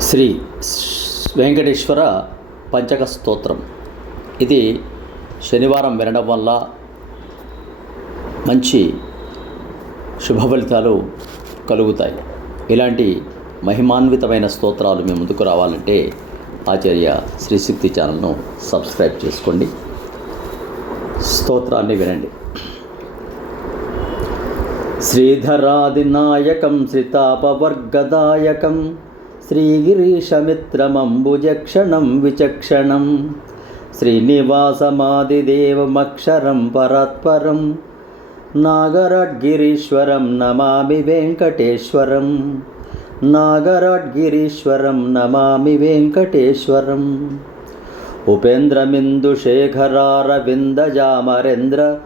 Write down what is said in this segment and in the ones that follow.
శ్రీ వెంకటేశ్వర పంచక స్తోత్రం. ఇది శనివారం వినడం వల్ల మంచి శుభ ఫలితాలు కలుగుతాయి. ఇలాంటి మహిమాన్వితమైన స్తోత్రాలు మీ ముందుకు రావాలంటే ఆచార్య శ్రీశక్తి ఛానల్ను సబ్స్క్రైబ్ చేసుకోండి. స్తోత్రాన్ని వినండి. శ్రీధరాదినాయకం శ్రీతాపవర్గదాయకం శ్రీగిరీశమిత్రమంబుజక్షణం విచక్షణం. శ్రీనివాసమాదిదేవమక్షరం పరాత్పరం. నాగరాడ్గిరీశ్వరం నమామి వెంకటేశ్వరం. నాగరాడ్గిరీశ్వరం నమామి వెంకటేశ్వరం. ఉపేంద్రమిందుశేఖరారవిందజామరేంద్ర.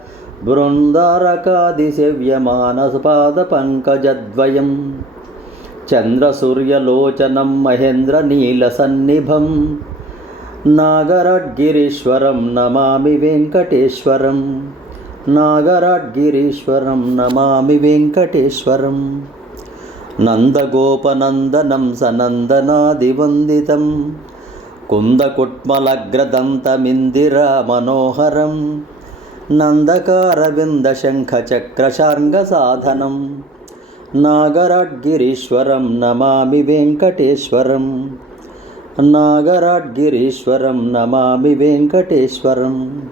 బృందారకాదిసేవ్యమానసపాదపంకజద్వయం. చంద్రసూర్యలోచనం మహేంద్రనీలసన్నిభం నాగరాడ్గిరీశ్వరం నమామి వెంకటేశ్వరం. నాగరాడ్గిరీశ్వరం నమామి వెంకటేశ్వరం. నందగోపనందనం సనందనాదివందితం కుందకుట్మలగ్రదంతమిందిరా మనోహరం. నందకారవిందశంఖచక్రశార్ంగసాధనం నాగరాడ్గిరీశ్వరం నమామి వెంకటేశ్వరం. నాగరాడ్గిరీశ్వరం నమామి వెంకటేశ్వరం.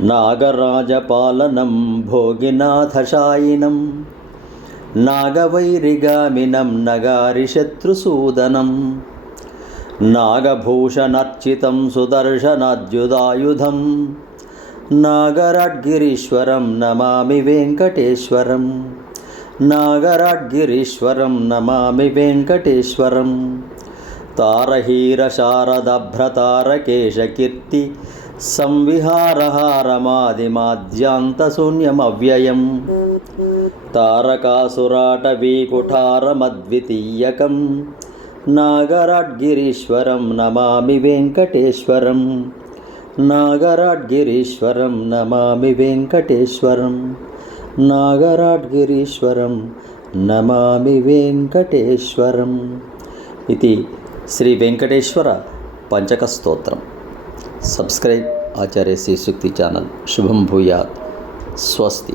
నాగరాజపాలనం భోగినాథశాయినం. నాగవైరిగామినం నగారిశత్రుసూదనం. నాగభూషణర్చితం సుదర్శనాద్యుదాయుధం. నాగరాడ్గిరీశ్వరం నమామి వెంకటేశ్వరం. నాగరాడ్గిరీశ్వరం నమామి వెంకటేశ్వరం. తారహీరశారదభ్రతారకేశకీర్తి సంవిహారహారమాదిమాద్యాంతశూన్యమవ్యయం. తారకాసురాటవీకుఠారమద్వితీయకం నాగరాడ్గిరీశ్వరం నమామి వెంకటేశ్వరం. నాగరాడ్గిరీశ్వరం నమామి వెంకటేశ్వరం. నాగరాడ్గిరీశ్వరం నమామి వెంకటేశ్వరం. ఇది శ్రీ వెంకటేశ్వర పంచక స్తోత్రం. Subscribe Acharya Shri Shakti channel. శుభం భూయాత్. స్వస్తి.